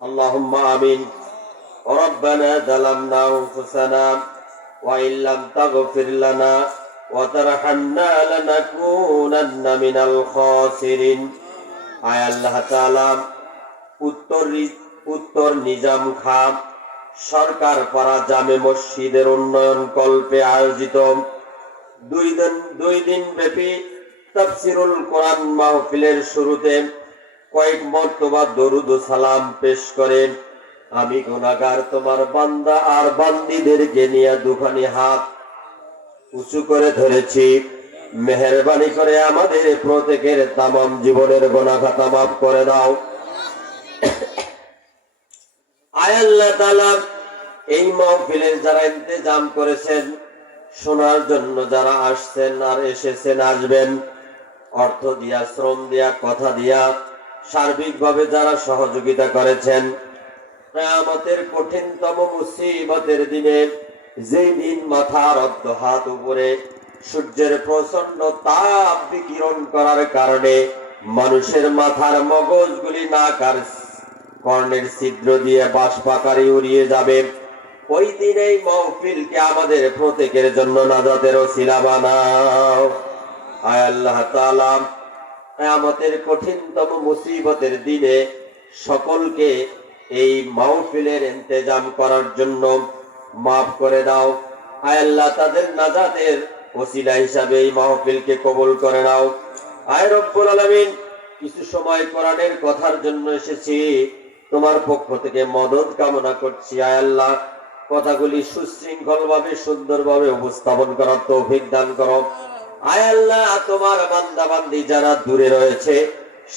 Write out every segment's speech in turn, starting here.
اللهم آمين. ربنا ظلمنا أنفسنا وإن لم تغفر لنا وترحمنا لنكونن من الخاسرين. আয় আল্লাহ তাআলা, উত্তর নিজাম খাঁ সরকার পাড়া জামে মসজিদের উন্নয়ন কল্পে আয়োজিত দুই দিন ব্যাপী তাফসীরুল কোরআন মাহফিলের শুরুতে কয়েক মর্তবা দরুদ ও সালাম পেশ করেন। আমি গুনাহগার তোমার বান্দা আর বান্দীদেরকে নিয়ে দুখানি হাত উঁচু করে ধরেছি। মেহেরবানি করে আমাদের প্রত্যেকের তামাম জীবনের গুনাহ খাতা মাফ করে দাও। আয় আল্লাহ তাআলা, এই মাহফিলের যারা ইন্তেজাম করেছেন, শোনার জন্য যারা আসছেন আর এসেছেন, আসবেন, অর্থ দিয়া, শ্রম দিয়া, কথা দিয়া, সার্বিকভাবে যারা সহযোগিতা করেছেন, কিয়ামতের কঠিনতম মুসিবতের দিনে, যেই দিন মাথার অর্ধ হাত উপরে সূর্যের প্রচন্ড তাপ বিকিরণ করার কারণে মানুষের মাথার মগজগুলি নাক আর কর্ণের ছিদ্র দিয়ে বাষ্পাকারে উড়িয়ে যাবে, ওই দিন এই মাহফিলকে আমাদের প্রত্যেকের জন্য নাজাতের ওসিলা বানাও। আয় আল্লাহ তাআলা, কিয়ামতের কঠিনতম মুসিবতের দিনে সকলকে এই মাহফিলের ইন্তেজাম করার জন্য মাফ করে দাও। আয় আল্লাহ, তাদের নাজাতের ওসিলা হিসাবে এই মাহফিলকে কবুল করে নাও। আয় রব্বুল আলামিন, কিছু সময় কোরআনের কথার জন্য এসেছি, তোমার পক্ষ থেকে মদদ কামনা করছি। আয় আল্লাহ, কথাগুলি সুশৃঙ্খল ভাবে, সুন্দর ভাবে উপস্থাপন করার তৌফিক দান করো। আয় আল্লাহ, তোমার বান্দা বান্দি যারা দূরে রয়েছে,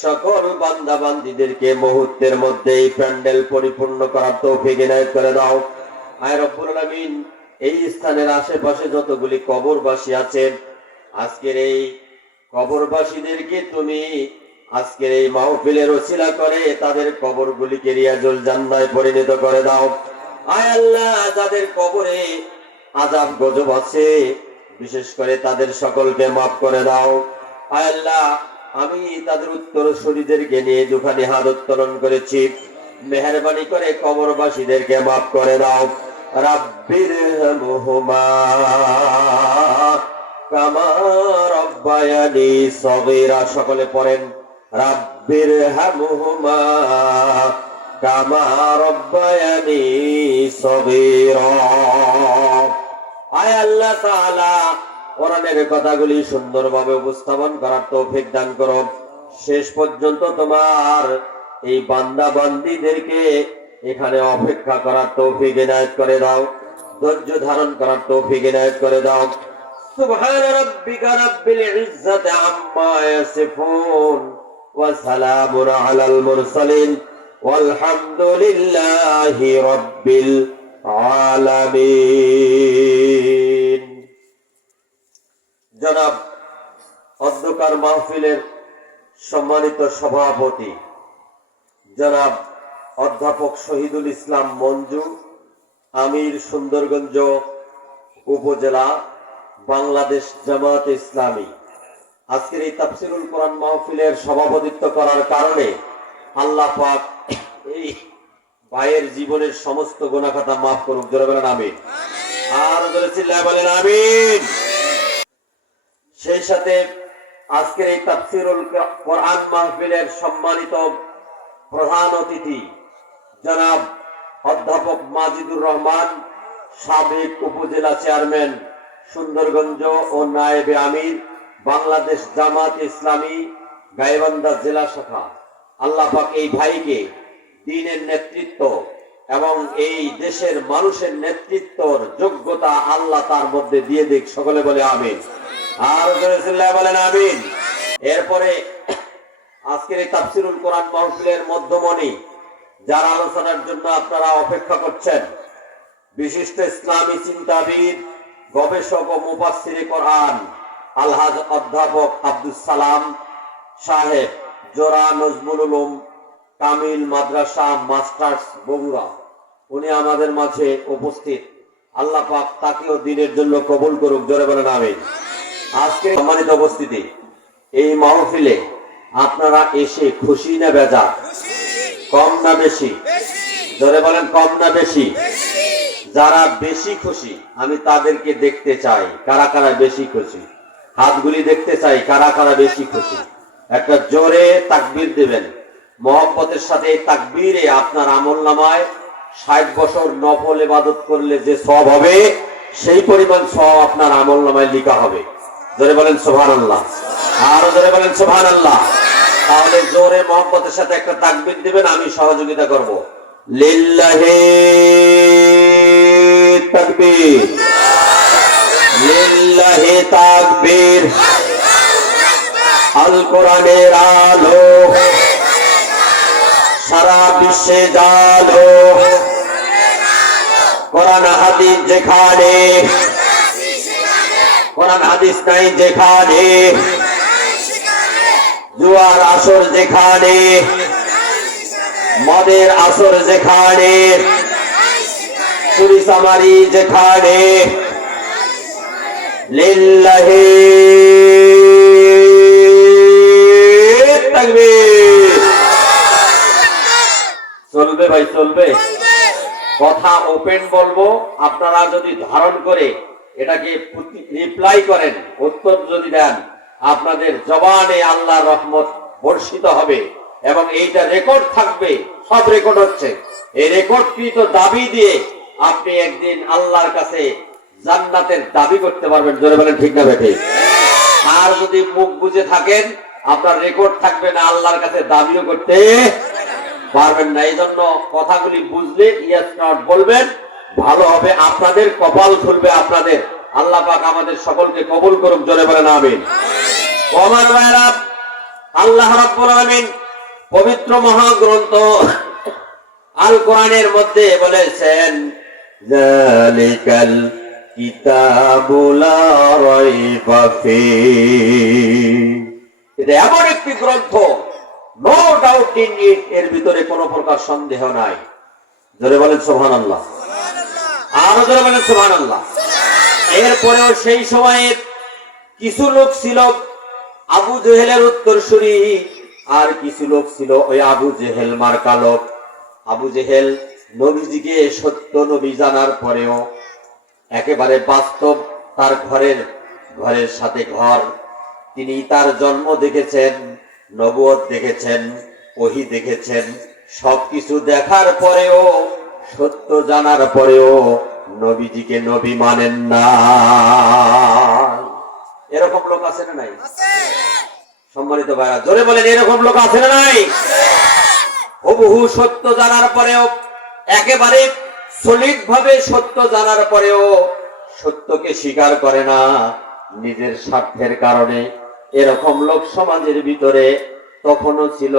সকল বান্দা বান্দিদেরকে মুহূর্তের মধ্যে এই প্যান্ডেল পরিপূর্ণ করার তৌফিক ইনায়েত করে দাও। আয় রব্বুল আলামিন, এই স্থানের আশেপাশে যতগুলি কবরবাসী আছেন, আজকের এই কবরবাসীদেরকে তুমি আজকের এই মাহফিলের ওসিলা করে তাদের কবরগুলিকে রিয়াজুল জান্নাতে পরিণত করে দাও। আয় আল্লাহ, যাদের কবরে আযাব গজব আছে, বিশেষ করে তাদের সকলকে মাফ করে দাও। আয় আল্লাহ, আমি তাদের উত্তরসূরিদেরকে নিয়ে দুখানি হাত উত্তোলন করেছি, মেহেরবানি করে কবরবাসীদেরকে মাফ করে দাও। রাব্বিরহামহুমা কামা রাব্বায়ানি সগীরা। সকলে পড়েন, রাব্বিরহামহুমা কামা রাব্বায়ানি সগীরা। আয় আল্লাহ তাআলা, কোরআনের কথাগুলি সুন্দরভাবে উপস্থাপন করার তৌফিক দান করো। শেষ পর্যন্ত তোমার এই বান্দা বান্দীদেরকে এখানে অপেক্ষা করার তৌফিক ইনায়েত করে দাও, ধৈর্য ধারণ করার তৌফিক ইনায়েত করে দাও। সুবহান রাব্বিকা রাব্বিল ইজ্জাতি আম্মা ইয়াসিফুন ওয়া সালামুন আলাল মুরসালিন ওয়ালহামদুলিল্লাহি রাব্বিল আলামিন। জনাব অধ্যকার মাহফিলের সম্মানিত সভাপতি জনাব অধ্যাপক শহীদুল ইসলাম মঞ্জু, আমির, সুন্দরগঞ্জ উপজেলা, বাংলাদেশ জামাত ইসলামী, আজকের এই তাফসীরুল কোরআন মাহফিলের সভাপতিত্ব করার কারণে আল্লাহ পাক এই ভাইয়ের জীবনের সমস্ত গুনাহ খাতা মাফ করুক। জোরে বলেন আমিন। আর জোরে চিল্লায় বলেন আমিন। সেই সাথে আজকের এই তাফসীরুল কোরআন মাহফিলের সম্মানিত প্রধান অতিথি জনাব অধ্যাপক মাজিদুর রহমান, সাবেক উপজেলা চেয়ারম্যান সুন্দরগঞ্জ ও নায়েবে আমির, বাংলাদেশ জামাত ইসলামী গাইবান্ধা জেলা শাখা। আল্লাহ পাক এই ভাইকে দ্বীনের নেতৃত্ব এবং এই দেশের মানুষের নেতৃত্বর যোগ্যতা আল্লাহ তার মধ্যে দিয়ে দিক। সকলে বলে আমিন। আর বলেন আমিন। এরপরে আজকের এই তাফসীরুল কোরআন মাহফিলের মধ্যমণি যার আলোচনার জন্য আপনারা অপেক্ষা করছেন, বিশিষ্ট ইসলামী চিন্তাবিদ, গবেষক ও মুফাসসিরে কোরআন আলহাজ অধ্যাপক আব্দুস সালাম সাহেব, জোড়া নজমুল উলুম কামিল মাদ্রাসা মাস্টার্স বগুড়া, উনি আমাদের মাঝে উপস্থিত। আল্লাহ পাক তাকেও দ্বীনের জন্য কবুল করুক। জোরে বলেন আমিন। আজকে সম্মানিত উপস্থিতি, এই মাহফিলে আপনারা এসে খুশি না বেজার? কম না বেশি? জোরে বলেন, কম না বেশি? যারা বেশি খুশি আমি তাদেরকে দেখতে চাই, কারা কারা বেশি খুশি? হাতগুলি দেখতে চাই, কারা কারা বেশি খুশি? একটা জোরে তাকবীর দিবেন। মহব্বতের সাথে এই তাকবীরে আপনার আমলনামায় 60 বছর নফল ইবাদত করলে যে সওয়াব হবে সেই পরিমাণ সওয়াব আপনার আমলনামায় লেখা হবে। জোরে বলেন সুবহানাল্লাহ, আরো জোরে বলেন সুবহানাল্লাহ। তাহলে জোরে মহব্বতের সাথে একটা তাকবীর দিবেন, আমি সহযোগিতা করব। লিল্লাহি তাকবীর, লিল্লাহি তাকবীর। আল কোরআনের আলো সারা বিশ্বে জালো, কোরআন হাদিস যেখানে, কোরআন হাদিস নাই যেখানে, জুয়ার আসর যেখানে, মদের আসর যেখানে, চুরি চামারি যেখানে, লিল্লাহি তাকবীর। চলবে ভাই, চলবে। কথা ওপেন বলবো, আপনারা যদি ধারণ করে এটাকে রিপ্লাই করেন, উত্তর যদি দেন, আপনাদের জবানে আল্লাহর রহমত বর্ষিত হবে এবং এইটা রেকর্ড থাকবে। সব রেকর্ড হচ্ছে। এই রেকর্ডকৃত দাবি দিয়ে আপনি একদিন আল্লাহর কাছে জান্নাতের দাবি করতে পারবেন। জোরে বলেন ঠিক না বেঠিক? আর যদি মুখ বুজে থাকেন, আপনার রেকর্ড থাকবে না, আল্লাহর কাছে দাবিও করতে পারবেন না। এই জন্য কথাগুলি বুঝলে ইয়েস নট বলবেন, ভালো হবে। আপনাদের কপাল খুলবে আপনাদের। আল্লাহ পাক আমাদের সকলকে কবুল করুক। জোরে বলেন আমিন। ওমান ভাইরা, আল্লাহ রাব্বুল আলামিন পবিত্র মহাগ্রন্থ আল কোরআনের মধ্যে বলেছেন, যালিকাল কিতাবু লা রাইবা ফীহি। এটা এমন একটি গ্রন্থ, নো ডাউট ইন ইট, এর ভিতরে কোনো প্রকার সন্দেহ নাই। জোরে বলেন সুবহানাল্লাহ, আরো জোরে বলেন সুবহানাল্লাহ। এরপরেও সেই সময়ে কিছু লোক ছিল আবু জেহেলের উত্তরসূরি, আর কিছু লোক ছিল ওই আবু জেহেল মার্কা লোক। আবু জেহেল নবীজিকে সত্য নবী জানার পরেও একেবারে বাস্তব, তার ঘরের সাথে ঘর, তিনি তার জন্ম দেখেছেন, নবুয়ত দেখেছেন, ওহী দেখেছেন। সবকিছু দেখার পরেও, সত্য জানার পরেও নবীজিকে নবী মানেন না। এরকম লোক আছে না নাই? সম্মানিত ভাইরা, জোরে বলেন, এরকম লোক আছে না নাই? হুবহু সত্য জানার পরেও, একেবারে সলিড ভাবে সত্য জানার পরেও সত্যকে স্বীকার করে না নিজের স্বার্থের কারণে। এরকম লোক সমাজের ভিতরে তখনও ছিল,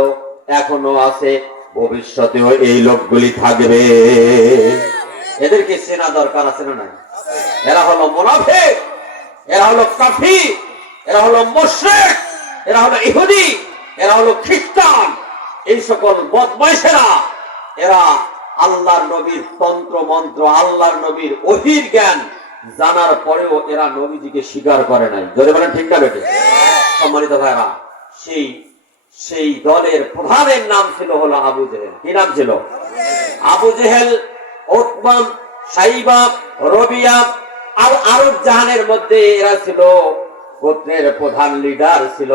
এখনো আছে, ভবিষ্যতেও এই লোকগুলি থাকবে। এদেরকে চেনা দরকার আছে না নাই? এরা হলো মুনাফিক, এরা হলো কাফির, এরা হলো মুশরিক, এরা হলো ইহুদি, এরা হলো খ্রিস্টান। এই সকল বদমাইশেরা, এরা আল্লাহর নবীর তন্ত্র মন্ত্র, আল্লাহর নবীর ওহীর জ্ঞান জানার পরেও এরা নবীজিকে স্বীকার করে নাই। জোরে বলেন ঠিক না বেঠিক? সম্মানিত ভাইরা, সেই দলের প্রধানের নাম ছিল হলো আবু জেহেল। কি নাম ছিল? আবু জেহেল, উতবা, সাইবা, রবিয়া আর আরব জাহানের মধ্যে এরা ছিল গোত্রের প্রধান লিডার ছিল,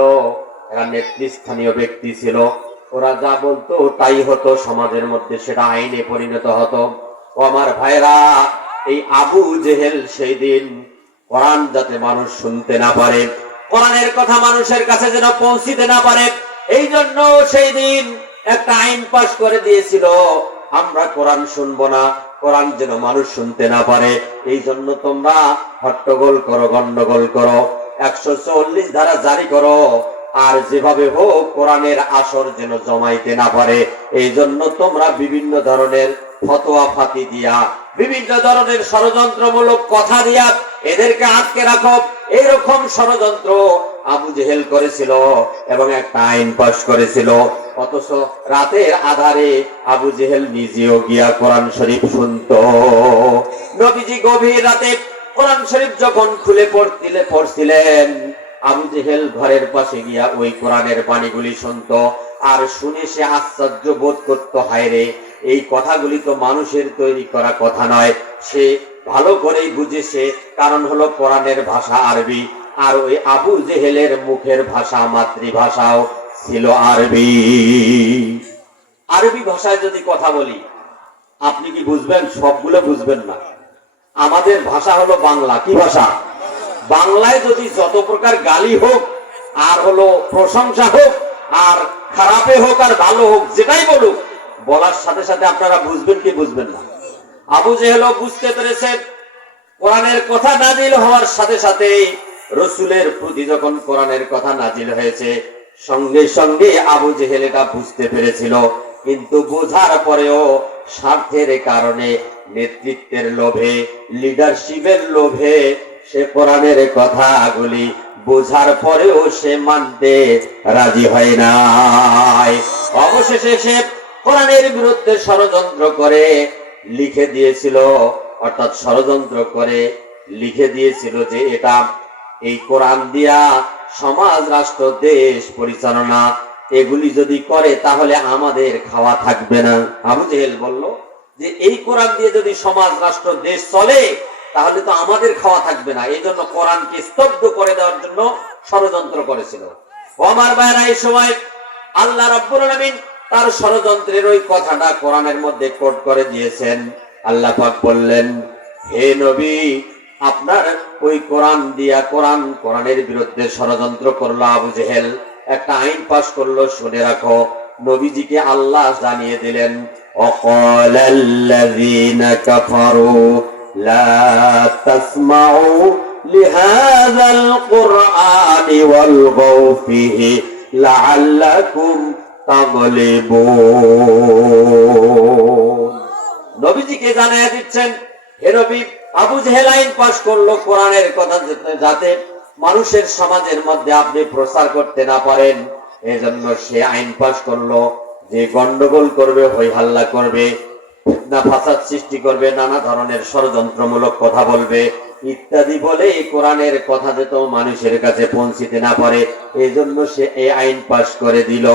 এরা নেতৃস্থানীয় ব্যক্তি ছিল। ওরা যা বলতো তাই হতো, সমাজের মধ্যে সেটা আইনে পরিণত হতো। ও আমার ভাইরা, এই আবু জেহেল সেই দিন কোরআন যাতে মানুষ শুনতে না পারে, কোরআনের কথা মানুষের কাছে যেন পৌঁছিতে না পারে, এই জন্য সেই দিন একটা আইন পাশ করে দিয়েছিল, আমরা কোরআন শুনবো না, কোরআন যেন মানুষ শুনতে না পারে। এই জন্য তোমরা হট্টগোল করো, গন্ডগোল করো, 144 ধারা জারি করো, আর যেভাবে হোক কোরআনের আসর যেন জমাইতে না পারে। এই জন্য তোমরা বিভিন্ন ধরনের ফতোয়া ফাতি দিয়া, বিভিন্ন ধরনের ষড়যন্ত্রমূলক কথা দিয়া এদেরকে আটকে রাখো। এইরকম ষড়যন্ত্র আবু জেহেল করেছিল এবং একটা আইন পাশ করেছিল। অথচ রাতের আধারে আবু জেহেল নিজেও গিয়া কোরআন শরীফ শুনতো। নবীজি গভীর রাতে কোরআন শরীফ যখন খুলে পড়ছিলেন, আবু জেহেল ঘরের পাশে গিয়া ওই কোরআনের বাণীগুলি শুনতো। আর শুনে সে আশ্চর্য বোধ করত, হায় রে, এই কথাগুলি তো মানুষের তৈরি করা কথা নয়। সে ভালো করেই বুঝেছে, কারণ হলো কোরআনের ভাষা আরবি, আর ওই আবু জেহেলের মুখের ভাষা, মাতৃভাষাও ছিল আরবি। আরবি ভাষায় যদি কথা বলি আপনি কি বুঝবেন? সবগুলো বুঝবেন না। আমাদের ভাষা হলো বাংলা। কি ভাষা? বাংলায় যদি যত প্রকার গালি হোক, আর হলো প্রশংসা হোক, আর খারাপে হোক আর ভালো হোক, যেটাই বলুক, বলার সাথে সাথে আপনারা বুঝবেন কি বুঝবেন না? আবু জেহেল বুঝতে পেরেছে, কোরআনের কথা নাজিল হওয়ার সাথে সাথে রসুলের প্রতি যখন কোরআনের কথা নাজিল হয়েছে, সঙ্গে সঙ্গে আবু জেহেল এটা বুঝতে পেরেছিল। কিন্তু বোঝার পরেও স্বার্থের কারণে, নেতৃত্বের লোভে, লিডারশিপের লোভে সে কোরআনের কথাগুলি বোঝার পরেও সে মানতে রাজি হয় নাই। অবশেষে সে কোরআনের বিরুদ্ধে ষড়যন্ত্র করে লিখে দিয়েছিল, অর্থাৎ ষড়যন্ত্র করে লিখে দিয়েছিল যে এটা, এই কোরআন দিয়া সমাজ, রাষ্ট্র, দেশ পরিচালনা এগুলি যদি করে তাহলে আমাদের খাওয়া থাকবে না। আবু জেহেল বলল যে এই কোরআন দিয়ে যদি সমাজ, রাষ্ট্র, দেশ চলে তাহলে তো আমাদের খাওয়া থাকবে না। এই জন্য কোরআনকে স্তব্ধ করে দেওয়ার জন্য ষড়যন্ত্র করেছিল। ও আমার ভাইরা, এই সময় আল্লাহ রাব্বুল আলামিন তার ষড়যন্ত্রের ওই কথাটা কোরআনের মধ্যে কোট করে দিয়েছেন। আল্লাহ পাক বললেন, হে নবী, আপনার ওই কোরআন দিয়া, কোরআনের বিরুদ্ধে ষড়যন্ত্র করলো আবু জেহেল, একটা আইন পাশ করলো, শুনে রাখো। নবীজিকে আল্লাহ জানিয়ে দিলেন, অকালাল্লাযীনা কাফারু লা তাসমাউ লিহাযাল কুরআনি ওয়ালগাউ ফীহি লাআল্লাকুম তাগলিবুন। নবীজিকে জানিয়ে দিচ্ছেন, হে নবী, আবু জেহেল আইন পাশ করলো কোরআনের কথা যাতে মানুষের সমাজের মধ্যে আপনি প্রচার করতে না পারেন, এজন্য সে আইন পাশ করলো যে গন্ডগোল করবে, হই হাল্লা করবে, ফিতনা ফাসাদ সৃষ্টি করবে, নানা ধরনের ষড়যন্ত্রমূলক কথা বলবে ইত্যাদি বলে এই কোরআনের কথা যেত মানুষের কাছে পৌঁছিতে না পারে, এই জন্য সে এই আইন পাশ করে দিল।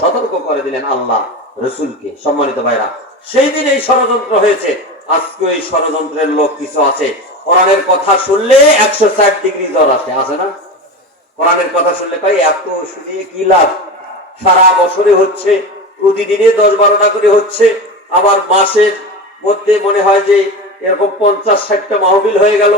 সতর্ক করে দিলেন আল্লাহ রসুলকে। সম্মানিত ভাইরা, সেই দিন এই ষড়যন্ত্র হয়েছে। আজকে এই ষড়যন্ত্রের লোক কিছু আছে, কোরআনের কথা শুনলে 160 ডিগ্রি জ্বর আসে না? কোরআনের কথা শুনলে কয় এত শুনিয়ে কি লাভ, সারা বছরে হচ্ছে, প্রতিদিনে 10-12টা করে হচ্ছে, আবার মাসের মধ্যে মনে হয় যে এরকম 50-60টা মাহফিল হয়ে গেল,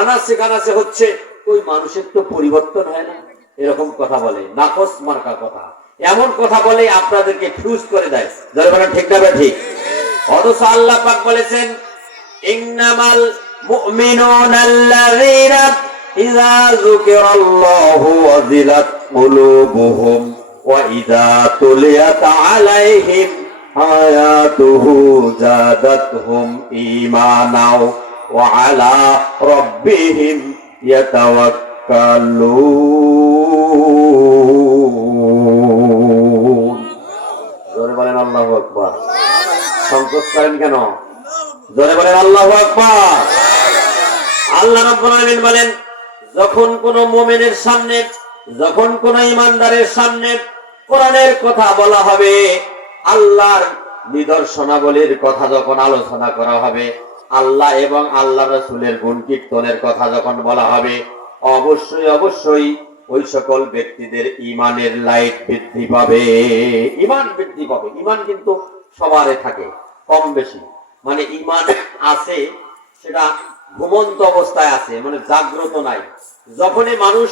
আনাচে কানাচে হচ্ছে, ওই মানুষের তো পরিবর্তন হয় না। এরকম কথা বলে, নাকস মার্কা কথা, এমন কথা বলে আপনাদেরকে ফিউজ করে দেয়। যারা বলেন ঠিক না ঠিক? অথচ আল্লাহ পাক বলেছেন, ইন্নামাল মুমিনুনাল্লাযীনা ইযা যুকিরাল্লাহু ওয়াজিলাত কুলুবুহুম ওয়া ইযা তুলিয়াত আলাইহিম আয়াতুহু যাদাতহুম ঈমানাও ওয়া আলা রাব্বিহিম ইয়াতাওয়াক্কালুন। জোরে বলেন আল্লাহু আকবার। সংকোচ করেন কেন? জোরে বলেন আল্লাহু আকবার। আল্লাহ রাব্বুল আলামিন বলেন, যখন কোন মুমিনের সামনে, যখন কোন ঈমানদারের সামনে কোরআনের কথা বলা হবে, আল্লাহর নিদর্শনাবলীর কথা যখন আলোচনা করা হবে, আল্লাহ এবং আল্লাহ রাসূলের গুণ কীর্তনের কথা যখন বলা হবে, অবশ্যই অবশ্যই ওই সকল ব্যক্তিদের ঈমানের লাইট বৃদ্ধি পাবে। ঈমান বৃদ্ধি পাবে। ঈমান কিন্তু সবারই থাকে কম বেশি, মানে ঈমান আছে, সেটা ঘুমন্ত অবস্থায় আছে, মানে জাগ্রত নাই। যখনই মানুষ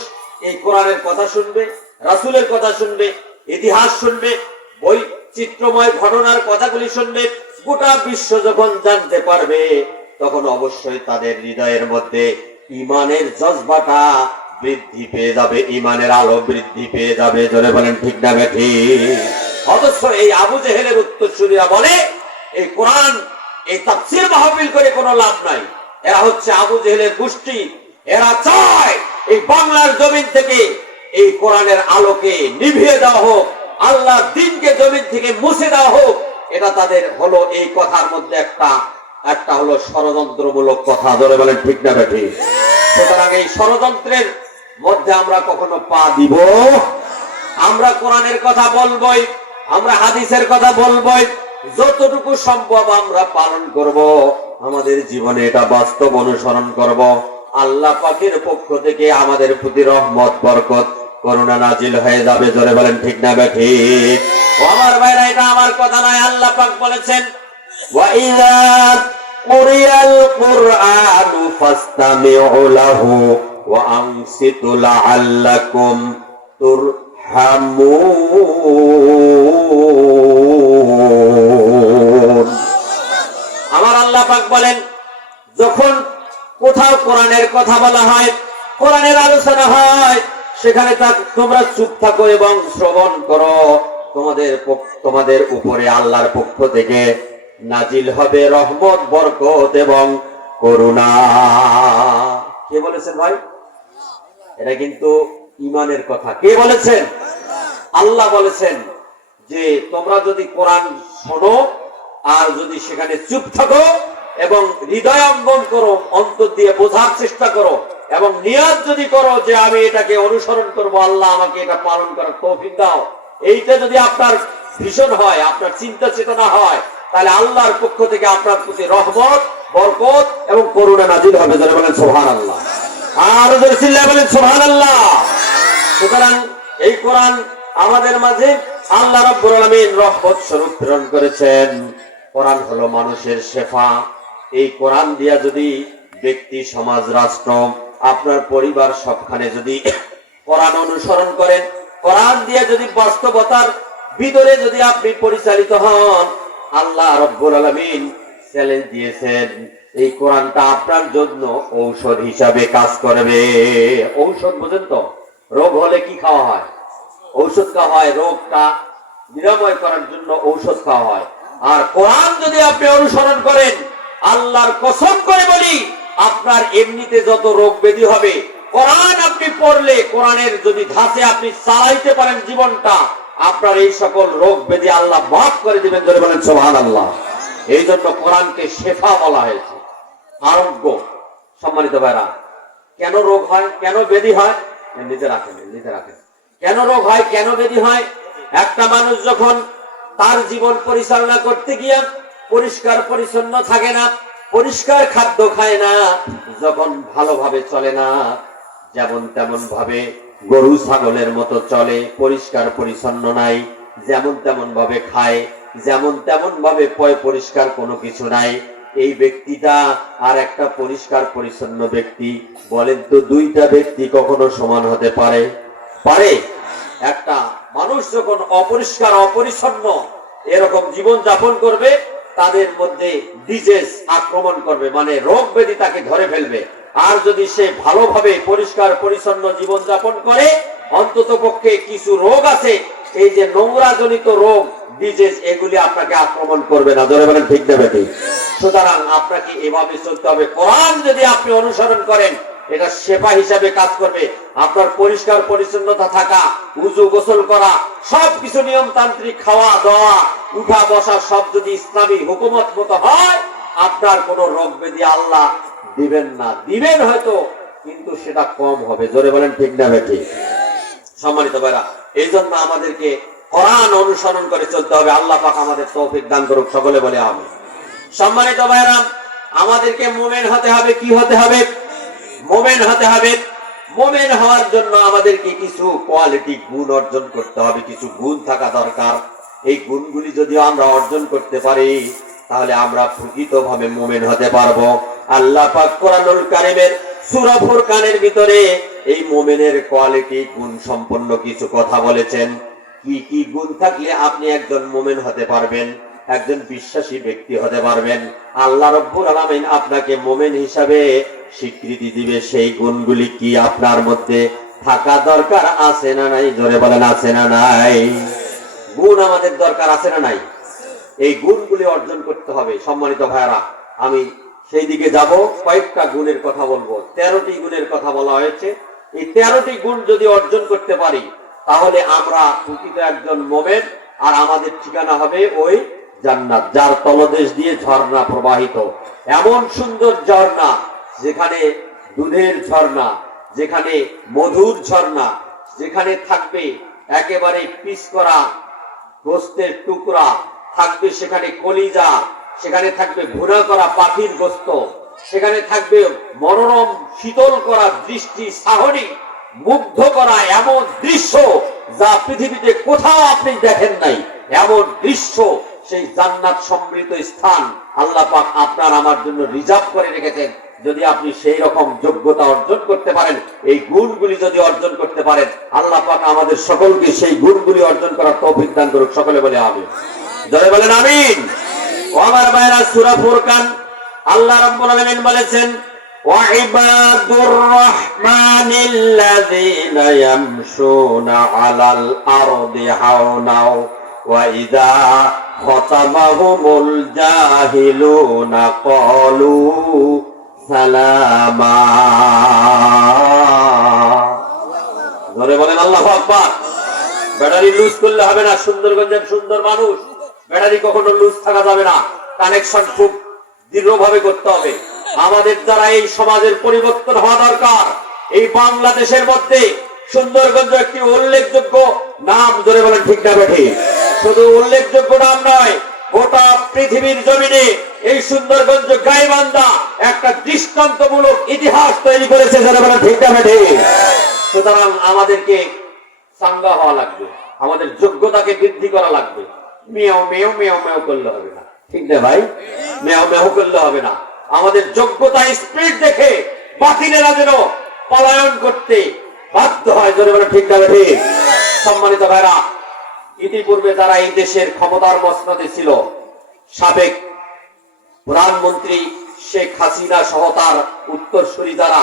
এই কোরআনের কথা শুনবে, রাসূলের কথা শুনবে, ইতিহাস শুনবে, বৈচিত্র্যময় ঘটনার কথাগুলি শুনবে, গোটা বিশ্ব যখন জানতে পারবে, তখন অবশ্যই তাদের হৃদয়ের মধ্যে ঈমানের জজবাটা বৃদ্ধি পেয়ে যাবে, ঈমানের আলো বৃদ্ধি পেয়ে যাবে। জোরে বলেন ঠিক না ঠিক? অথচ এই আবু জেহেলের উত্তরসূরিরা বলে, এই কোরআন, এই তাফসীর মাহফিল করে কোনো লাভ নাই। এরা হচ্ছে আবু জেহেলের গোষ্ঠী। এরা চায় এই বাংলার জমিন থেকে এই কোরআনের আলোকে নিভিয়ে দেওয়া হোক, আল্লাহর দ্বীনকে জমিন থেকে মুছে দেওয়া হোক। এটা তাদের হলো এই কথার মধ্যে একটা হলো ষড়যন্ত্রমূলক কথা। ধরে বলেন ঠিক না ঠিক? সুতরাং এই ষড়যন্ত্রের মধ্যে আমরা কখনো পা দিব আমরা কোরআনের কথা বলবোই, আমরা হাদিসের কথা বলবোই, যতটুকু সম্ভব আমরা পালন করব, আমাদের জীবনে এটা বাস্তব অনুসরণ করব। আল্লাহ পাকের পক্ষ থেকে আমাদের প্রতি রহমত বরকত করুণা নাজিল হয়ে যাবে। জোরে বলেন ঠিক না ঠিক? ও আমার ভাইরা, এটা আমার কথা নয়, আল্লাহ পাক বলেছেন ওয়াইযা কুরিয়াল কুরআনু ফাসতামিউ লাহু ওয়া আনসিতু লাআল্লাকুম তুরহামুন। আমার আল্লাহ পাক বলেন, যখন কোথাও কোরআনের কথা বলা হয়, কোরআনের আলোচনা হয়, সেখানে তোমরা চুপ থাকো এবং শ্রবণ করো। তোমাদের উপরে আল্লাহর পক্ষ থেকে নাজিল হবে রহমত বরকত এবং করুণা। কে বলেছেন ভাই? এটা কিন্তু ঈমানের কথা। কে বলেছেন? আল্লাহ বলেছেন যে তোমরা যদি কোরআন শোনো আর যদি সেখানে চুপ থাকো এবং হৃদয়ঙ্গম করো, অন্তর দিয়ে বোঝার চেষ্টা করো এবং নিয়ত যদি করো যে আমি এটাকে অনুসরণ করব, আল্লাহ আমাকে এটা পালন করার তৌফিক দাও, এইটা যদি আপনার ভীষণ হয়, আপনার চিন্তা চেতনা হয়, তাহলে আল্লাহর পক্ষ থেকে আপনার প্রতি রহমত বরকত এবং করুণা নাজিল হবে। যারা বলেন সুবহানাল্লাহ, আর যারা চিল্লায়ে বলেন সুবহানাল্লাহ। সুতরাং এই কোরআন আমাদের মাঝে আল্লাহ রাব্বুল আলামিন রহমত স্বরূপ প্রেরণ করেছেন। কোরআন হলো মানুষের শেফা। এই কোরআন দিয়া যদি ব্যক্তি, সমাজ, রাষ্ট্র, আপনার পরিবার সবখানে যদি কোরআন অনুসরণ করেন, কোরআন দিয়ে যদি বাস্তবতার ভিতরে যদি আপনি পরিচালিত হন, আল্লাহ রাব্বুল আলামিন চ্যালেঞ্জ দিয়েছেন এই কোরআনটা আপনার জন্য ঔষধ হিসাবে কাজ করবে। ঔষধ বুঝেন তো? রোগ হলে কি খাওয়া হয়? ঔষধ খাওয়া হয়। রোগটা নিরাময় করার জন্য ঔষধ খাওয়া হয়। আর কোরআন যদি আপনি অনুসরণ করেন, আল্লাহর কসম করে বলি, আপনার এমনিতে যত রোগ ব্যাধি হবে, কোরআন আপনি পড়লে, কোরআনের যদি ধাঁচে আপনি চালাইতে পারেন জীবনটা, আপনার এই সকল রোগ ব্যাধি আল্লাহ মাফ করে দিবেন। ধরে বলেন সুবহানাল্লাহ। এই জন্য কোরআনকে শেফা বলা হয়েছে, আরোগ্য। সম্মানিত ভাইরা, কেন রোগ হয়, কেন ব্যাধি হয়? নিজে রাখেন। কেন রোগ হয়, কেন ব্যাধি হয়? একটা মানুষ যখন তার জীবন পরিচালনা করতে গিয়ে পরিষ্কার পরিচ্ছন্ন থাকে না, পরিষ্কার খাদ্য খায় না, যখন ভালোভাবে চলে না, যেমন তেমন ভাবে গরু ছাগলের মতো চলে, পরিষ্কার পরিচ্ছন্ন নাই, যেমন তেমন ভাবে খায়, যেমন তেমন ভাবে পরিষ্কার কোনো কিছু নাই, এই ব্যক্তিটা আর একটা পরিষ্কার পরিচ্ছন্ন ব্যক্তি, বলেন তো দুইটা ব্যক্তি কখনো সমান হতে পারে? একটা মানুষ যখন অপরিষ্কার অপরিচ্ছন্ন এরকম জীবন যাপন করবে, তাদের মধ্যে ডিজিজ আক্রমণ করবে, মানে রোগ ব্যাধি তাকে ধরে ফেলবে। আর যদি সে ভালোভাবে পরিষ্কার পরিচ্ছন্ন জীবন যাপন করে, অন্তত পক্ষে কিছু রোগ আছে, এই যে নোংরা জনিত রোগ, ডিজিজ, এগুলি আপনাকে আক্রমণ করবে না। ধরে বলেন ঠিক না বেঠিক? সুতরাং আপনাকে এভাবে চলতে হবে। কোরআন যদি আপনি অনুসরণ করেন, এটা সেবা হিসাবে কাজ করবে। আপনার পরিষ্কার পরিচ্ছন্নতা থাকা, উযু গোসল করা, সবকিছু নিয়মতান্ত্রিক, খাওয়া দাওয়া, উঠা বসা সব যদি ইসলামী হুকুমত মতো হয়, আপনার কোন রোগ ব্যাধি আল্লাহ দিবেন না। দিবেন হয়তো, কিন্তু সেটা কম হবে। জোরে বলেন ঠিক না বেঠিক? সম্মানিত ভাইরা, এই জন্য আমাদেরকে কোরআন অনুসরণ করে চলতে হবে। আল্লাহ পাক আমাদের তৌফিক দান করুক। সকলে বলে আমিন। সম্মানিত ভাইরা, আমাদেরকে মুমিন হতে হবে। কি হতে হবে? মুমিন হতে হবে। মুমিন হওয়ার জন্য আমাদেরকে কিছু কোয়ালিটি, গুণ অর্জন করতে হবে। কিছু গুণ থাকা দরকার। এই গুণগুলি যদি আমরা অর্জন করতে পারি, তাহলে আমরা প্রকৃতভাবে মুমিন হতে পারবো। আল্লাহ পাক কোরআনুল কারীমের সূরা ফুরকানের ভিতরে এই মুমিনের কোয়ালিটি, গুণ সম্পন্ন কিছু কথা বলেছেন। কি কি গুণ থাকলে আপনি একজন মুমিন হতে পারবেন, একজন বিশ্বাসী ব্যক্তি হতে পারবেন, আল্লাহ রাব্বুল আলামিন আপনাকে মুমিন হিসাবে স্বীকৃতি দিবে, সেই গুণগুলি কি আপনার মধ্যে থাকা দরকার আছে না নাই? জোরে বলেন আছে না নাই? গুণ আমাদের দরকার আছে না নাই? এই গুণগুলি অর্জন করতে হবে। সম্মানিত ভাইরা, আমি সেই দিকে যাব। কয়েকটা গুণের কথা বলবো। 13টি গুণের কথা বলা হয়েছে। এই 13টি গুণ যদি অর্জন করতে পারি, তাহলে আমরা প্রকৃত একজন মুমিন। আর আমাদের ঠিকানা হবে ওই জান্নাত, যার তলদেশ দিয়ে ঝর্ণা প্রবাহিত। এমন সুন্দর ঝর্ণা, যেখানে দুধের ঝর্ণা, যেখানে মধুর ঝর্ণা, যেখানে থাকবে একেবারে পিস করা গোস্তের টুকরা থাকবে, সেখানে কলিজা, সেখানে থাকবে ভুনা করা পাখির গোস্ত, সেখানে থাকবে মনোরম শীতল করা দৃষ্টি সাহনি মুগ্ধ করা এমন দৃশ্য যা পৃথিবীতে কোথাও আপনি দেখেন নাই। এমন দৃশ্য সেই জান্নাত সমৃদ্ধ স্থান আল্লাহ পাক আপনার আমার জন্য রিজার্ভ করে রেখেছেন। যদি আপনি সেই রকম যোগ্যতা অর্জন করতে পারেন, এই গুণগুলি যদি অর্জন করতে পারেন, আল্লাহ পাক আমাদের সকলকে সেই গুণগুলি অর্জন করার তৌফিক দান করুক। সকলে বলে আমিন, জয় বলেন আমিন। ও আমার ভাইরা, সূরা ফুরকান আল্লাহ রাব্বুল আলামিন বলেছেন, ওয়াইবাদুর রহমানিল্লাযীনা ইয়ামশুনা আলাল আরদি হাওনাও ওয়া ইযা খাতাবাহুমুল জাহিলুনা ক্বালু সালামা। ধরে বলেন আল্লাহু আকবার। ব্যাটারি লুজ করলে হবে না। সুন্দরগঞ্জের সুন্দর মানুষ, ব্যাটারি কখনো লুজ থাকা যাবে না। কানেকশন খুব দৃঢ়ভাবে করতে হবে। আমাদের দ্বারা এই সমাজের পরিবর্তন হওয়া দরকার। এই বাংলাদেশের মধ্যে সুন্দরগঞ্জ একটি উল্লেখযোগ্য নাম। ধরে বলেন ঠিক না বেঠিক? শুধু উল্লেখযোগ্য নাম নয়, গোটা পৃথিবীর জমিনে এই সুন্দরগঞ্জ গাইবান্ধা একটা দৃষ্টান্তমূলক ইতিহাস তৈরি করেছে। যারা বলেন ঠিক না বেঠিক? সুতরাং আমাদেরকে চাঙ্গা হওয়া লাগবে, আমাদের যোগ্যতাকে বৃদ্ধি করা লাগবে। মেও মেও মেও মেও করলে হবে না, ঠিক না ভাই? মেও মেও করলে হবে না। আমাদের যোগ্যতা স্পিড দেখে বাতিলেরা যেন পলায়ন করতে বাধ্য হয়। জোরে বলে ঠিক না ঠিক? সম্মানিত ভাইরা, ইতিপূর্বে যারা এই দেশের ক্ষমতার মসনদে ছিল, সাবেক প্রধানমন্ত্রী শেখ হাসিনা সহ তার উত্তরসূরি যারা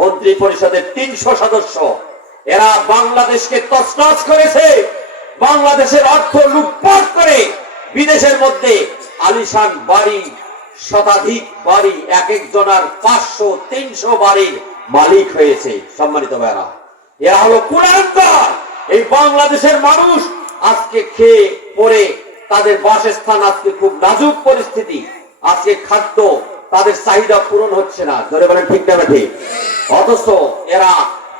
মন্ত্রী পরিষদের 300 সদস্য, এরা বাংলাদেশকে তছনছ করেছে। বাংলাদেশের অর্থ লুটপাট করে বিদেশের মধ্যে আলিশান বাড়ি, শতাধিক বাড়ি, এক একজনের 500-300 বাড়ির মালিক হয়েছে। সম্মানিত ভাইরা, এরা হলো কুলাঙ্গার। এই বাংলাদেশের মানুষ আজকে খেয়ে পরে তাদের বাসস্থান আজকে খুব নাজুক পরিস্থিতি। আজকে খাদ্য তাদের চাহিদা পূরণ হচ্ছে না। ধরে বলেন ঠিক না ঠিক? অথচ এরা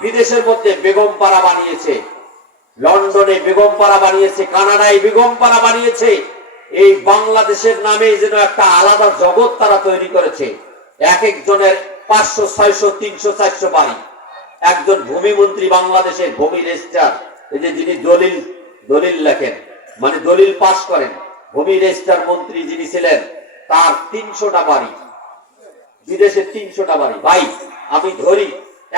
বিদেশের মধ্যে বেগম পাড়া বানিয়েছে, লন্ডনে বেগম পাড়া বানিয়েছে, কানাডায় বেগম পাড়া বানিয়েছে। এই বাংলাদেশের নামে যেন একটা আলাদা জগৎ তারা তৈরি করেছে। এক একজনের 500, 600, 300, 400 বাড়ি। একজন ভূমিমন্ত্রী বাংলাদেশের ভূমি রেজিস্ট্রার, এই যে যিনি দলিল লেখেন, মানে দলিল পাস করেন, ভূমি রেজিস্ট্রার মন্ত্রী যিনি ছিলেন, তার 300টা বাড়ি, বিদেশে 300টা বাড়ি। ভাই আমি ধরি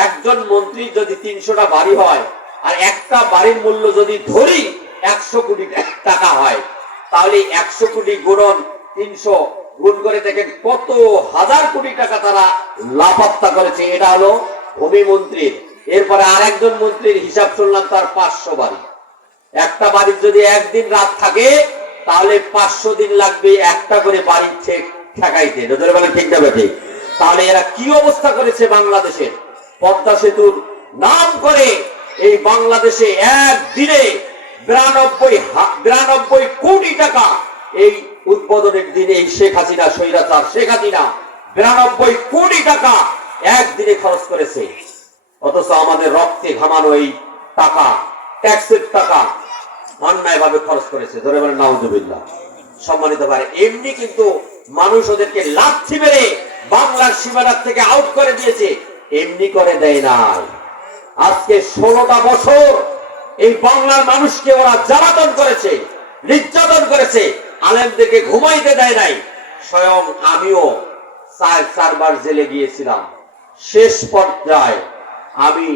একজন মন্ত্রী যদি 300টা বাড়ি হয়, আর একটা বাড়ির মূল্য যদি ধরি 100 কোটি টাকা হয়, তাহলে 100 কোটি গুণন 300 গুণ করে দেখেন কত হাজার কোটি টাকা তারা লাপাত্তা করেছে। এটা হলো ভূমি মন্ত্রীর। এরপরে আর একজন মন্ত্রীর হিসাব শুনলাম, তার 500 বাড়ি। একটা বাড়ির যদি একদিন রাত থাকে, তাহলে 500 দিন লাগবে একটা করে বাড়ি ঠেকাইতে। ধরে বলেন ঠিক না ঠিক? তাহলে এরা কি অবস্থা করেছে বাংলাদেশের? পদ্মা সেতুর নাম করে এই বাংলাদেশে একদিনে 92 কোটি টাকা এই উদ্বোধনের দিনে এই শেখ হাসিনা, স্বৈরাচার শেখ হাসিনা 92 কোটি টাকা একদিনে খরচ করেছে। অথচ আমাদের রক্তে ঘামানো এই টাকা, ট্যাক্সের টাকা অন্যায় ভাবে খরচ করেছে। ধরে বলেন নাউজুবিল্লাহ। সম্মানিত ভাই, এমনি কিন্তু মানুষ ওদেরকে লাথি মেরে বাংলার সীমানা থেকে আউট করে দিয়েছে, এমনি করে দেয় নাই। আজকে 16টা বছর এই বাংলার মানুষকে ওরা জ্বালাতন করেছে, নির্যাতন করেছে, আলেমদেরকে ঘুমাইতে দেয় নাই। স্বয়ং আমিও 4বার জেলে গিয়েছিলাম। শেষ পর্যায়ে আমি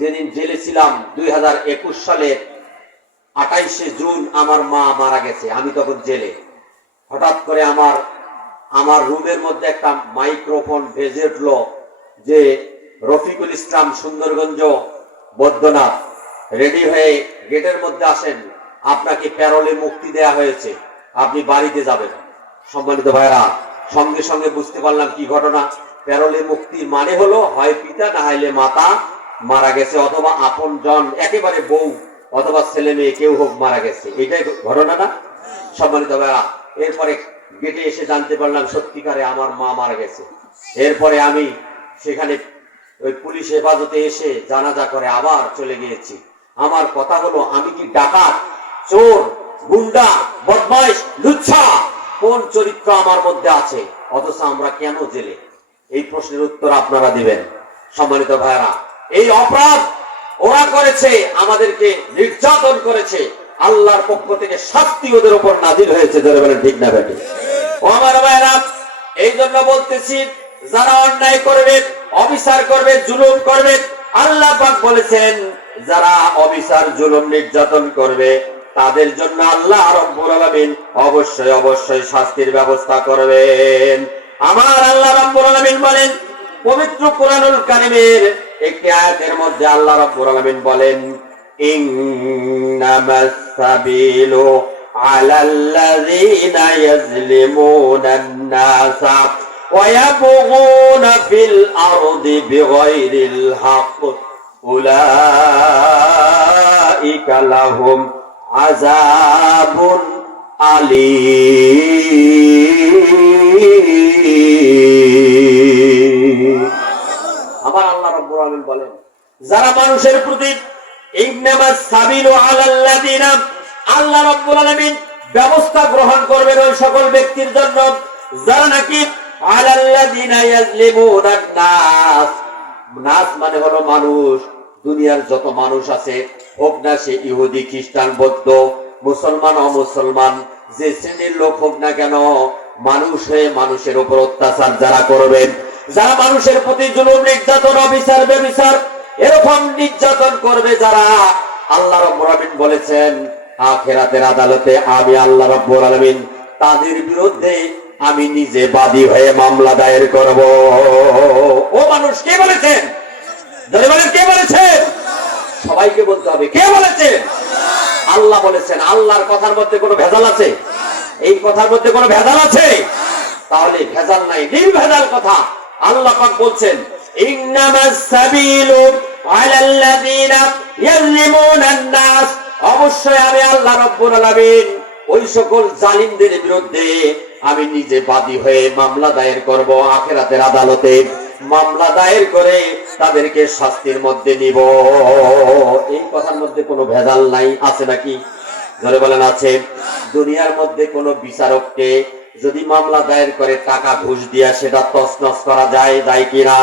যেদিন জেলে ছিলাম 2021 সালের 28শে জুন আমার মা মারা গেছে। আমি তখন জেলে। হঠাৎ করে আমার রুমের মধ্যে একটা মাইক্রোফোন ভেজে উঠলো যে রফিকুল ইসলাম, সুন্দরগঞ্জ বৈদ্যনাথ, রেডি হয়ে গেটের মধ্যে আসেন, আপনাকে প্যারোলে মুক্তি দেয়া হয়েছে, আপনি বাড়িতে যাবেন। সম্মানিত ভাইরা, সঙ্গে সঙ্গে বুঝতে পারলাম কি ঘটনা। প্যারোলে মুক্তির মানে হলো হয় পিতা না হলে মাতা মারা গেছে, অথবা আপন জন একেবারে বউ অথবা ছেলে মেয়ে কেউ হোক মারা গেছে। এটাই ঘটনা না? সম্মানিত ভাইরা, এরপরে গেটে এসে জানতে পারলাম সত্যিকারে আমার মা মারা গেছে। এরপরে আমি সেখানে ওই পুলিশ হেফাজতে এসে জানাজা করে আবার চলে গিয়েছি। আমার কথা হলো, আমি কি ডাকাত, চোর, গুন্ডা, বদমাইশ, লুচ্ছা? কোন চরিত্র আমার মধ্যে আছে, অথচ আমরা কেন জেলে? এই প্রশ্নের উত্তর আপনারা দিবেন। সম্মানিত ভাইরা, এই অপরাধ ওরা করেছে, আমাদেরকে নির্যাতন করেছে, আল্লাহর পক্ষ থেকে শাস্তি ওদের উপর নাজিল হয়েছে। ধরে বলেন ঠিক না বেটি? ও আমার ভাইরা, এই জন্য বলতেছি, যারা অন্যায় করবে, অবিচার করবে, জুলুম করবে, আল্লাহ পাক বলেছেন যারা অবিচার, জুলুম, নির্যাতন করবে তাদের জন্য আল্লাহ রাব্বুল আলামিন অবশ্যই অবশ্যই শাস্তির ব্যবস্থা করবেন। আমার আল্লাহ রাব্বুল আলামিন বলেন পবিত্র কোরআনুল কারীমের একটি আয়াতের মধ্যে, আল্লাহ রাব্বুল আলামিন বলেন, ইন্নামাস সাবিলু আলাল্লাযীনা ইয়াজলিমুনান নাসা ওয়া ইয়াবগুনা ফিল আরদি বিগাইরিল হক উলাইকা লাহুম আযাবুন আলীম। আমার আল্লাহ রাব্বুল আলামিন বলেন, যারা মানুষের প্রতি ইন্নামাস সাবিলু আলাল্লাযীনা, আল্লাহ রাব্বুল আলামিন ব্যবস্থা গ্রহণ করবেন ওই সকল ব্যক্তির জন্য যারা নাকি আলাল্লাযীনা ইয়াজলিমুনান নাস, নাস মানে হলো মানুষ, দুনিয়ার যত মানুষ আছে, হোক না সে ইহুদি, খ্রিস্টান, বৌদ্ধ, মুসলমান, অমুসলমান, যে শ্রেণীর লোক হোক না কেন, মানুষ হয়ে মানুষের উপর অত্যাচার যারা করবেন, যারা মানুষের প্রতি জুলুম, নির্যাতন, অবিচার, ব্যভিচার এরকম নির্যাতন করবে যারা, আল্লাহ রাব্বুল আলামিন বলেছেন আখিরাতের আদালতে আমি আল্লাহ রাব্বুল আলামিন তাদের বিরুদ্ধে আমি নিজে বাদী হয়ে মামলা দায়ের করব। ও মানুষ, কে বলেছেন? ধরে বলেন, কে বলেছেন? সবাইকে বলতে হবে, কে বলেছেন? আল্লাহ বলেছেন। আল্লাহর কথার মধ্যে কোনো ভেজাল আছে? এই কথার মধ্যে কোনো ভেজাল আছে? তাহলে ভেজাল নাই, নির্ভেজাল কথা। আল্লাহ পাক বলছেন ইন্নামাস সাবিলু আলাল্লাযীনা ইয়াজলিমুনান নাস, অবশ্যই আমি আল্লাহ রাব্বুল আলামিন ওই সকল জালিমদের বিরুদ্ধে আমি নিজে বাদী হয়ে মামলা দায়ের করব। আখিরাতের আদালতে মামলা দায়ের করে তাদেরকে শাস্তির মধ্যে নিব। এই কথার মধ্যে কোনো ভেজাল নাই, আছে নাকি? ধরে বলেন আছে। দুনিয়ার মধ্যে কোনো বিচারককে যদি মামলা দায়ের করে টাকা ঘুষ দিয়া সেটা তছনছ করা যায়, যায় কিনা?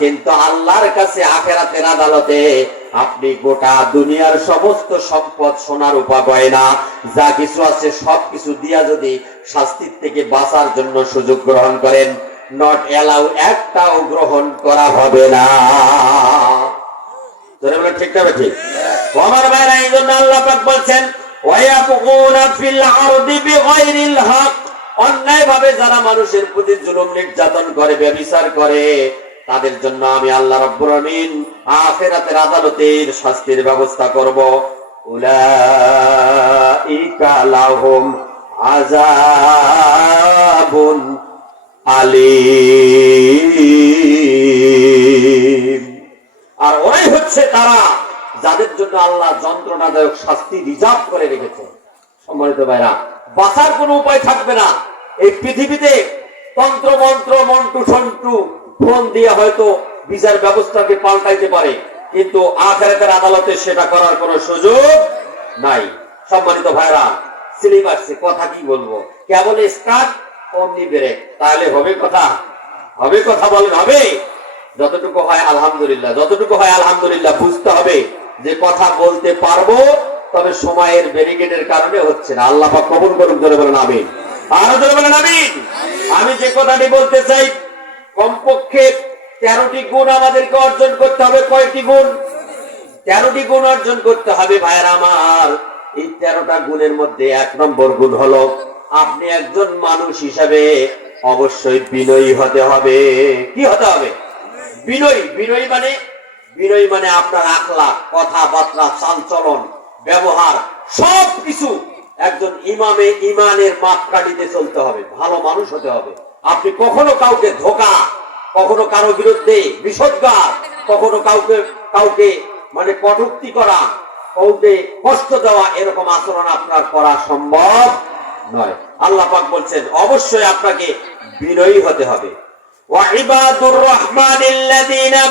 কিন্তু আল্লাহর কাছে আখিরাতের আদালতে আপনি গোটা দুনিয়ার সমস্ত সম্পদ, সোনা রূপা, গয়না যা কিছু আছে সবকিছু দিয়া যদি শাস্তির থেকে বাঁচার জন্য সুযোগ গ্রহণ করেন, নট অ্যালাউ, একটাও গ্রহণ করা হবে না। ঠিক না ঠিক? আমার ভাইরা, এই জন্য আল্লাহ পাক বলছেন ওয়ায়াবগুনা ফিল আরদি বিগাইরিল হক, অন্যায় ভাবে যারা মানুষের প্রতি জুলুম, নির্যাতন করে, ব্যভিচার করে তাদের জন্য আমি আল্লাহ রাব্বুল আলামিন আখিরাতের আদালতের শাস্তির ব্যবস্থা করব। উলাইকা লাহুম আযাবুন আলীম। আর ওরাই হচ্ছে তারা যাদের জন্য আল্লাহ যন্ত্রণাদায়ক শাস্তি রিজার্ভ করে রেখেছে। সম্মানিত ভাইরা, বাঁচার কোনো উপায় থাকবে না। এই পৃথিবীতে তন্ত্র মন্ত্র, মন্টু সন্টু ফোন দিয়ে হয়তো বিচার ব্যবস্থাকে পাল্টাইতে পারে, কিন্তু আখিরাতের আদালতে সেটা করার কোনো সুযোগ নাই। সম্মানিত ভাইরা, স্লিপ আসছে, কথা কি বলবো, কেবল স্টার্ট অমনি ব্রেক, তাহলে হবে কথা? হবে কথা? বলেন হবে? যতটুকু হয় আলহামদুলিল্লাহ, যতটুকু হয় আলহামদুলিল্লাহ। বুঝতে হবে যে কথা বলতে পারবো, তবে সময়ের ব্যারিকেডের কারণে হচ্ছে না। আল্লাহ পাক কবুল করুন। ধরে বলেন আমিন। আরো ধরে বলেন আমিন। আমি যে কথাটি বলতে চাই, কমপক্ষে 13টি গুণ আমাদেরকে অর্জন করতে হবে। কয়টি গুণ? 13টি গুণ অর্জন করতে হবে ভাইরা আমার। এই 13টা গুণের মধ্যে 1 নম্বর গুণ হলো আপনি একজন মানুষ হিসাবে অবশ্যই বিনয়ী হতে হবে। কি হতে হবে? বিনয়ী। বিনয়ী মানে আপনার আখলাক, কথাবার্তা, চালচলন, ব্যবহার সবকিছু একজন ইমানের মাপকাঠিতে চলতে হবে, ভালো মানুষ হতে হবে। আপনি কখনো কাউকে ধোঁকা, কখনো কারো বিরুদ্ধে বিষোদ্গার, কখনো কাউকে মানে কটূক্তি করা, কাউকে কষ্ট দেওয়া, এরকম আচরণ আপনার করা সম্ভব নয়। আল্লাহ পাক বলছেন অবশ্যই আপনাকে বিনয়ী হতে হবে। ওয়াইবাদুর রহমানিল্লাযীনা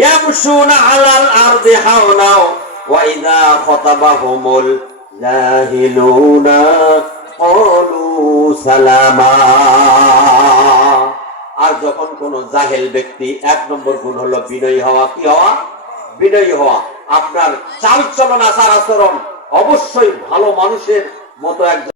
ইয়ামশুনা আলাল আরদি হাওনা ওয়াইদা খতাবাহুমুল জাহিলুনা ক্বালু সালামা। আর যখন কোন জাহেল ব্যক্তি, 1 নম্বর গুণ হলো বিনয়ী হওয়া। কি হওয়া? বিনয়ী হওয়া। আপনার চালচলন, আচার আচরণ অবশ্যই ভালো মানুষের মতো একজন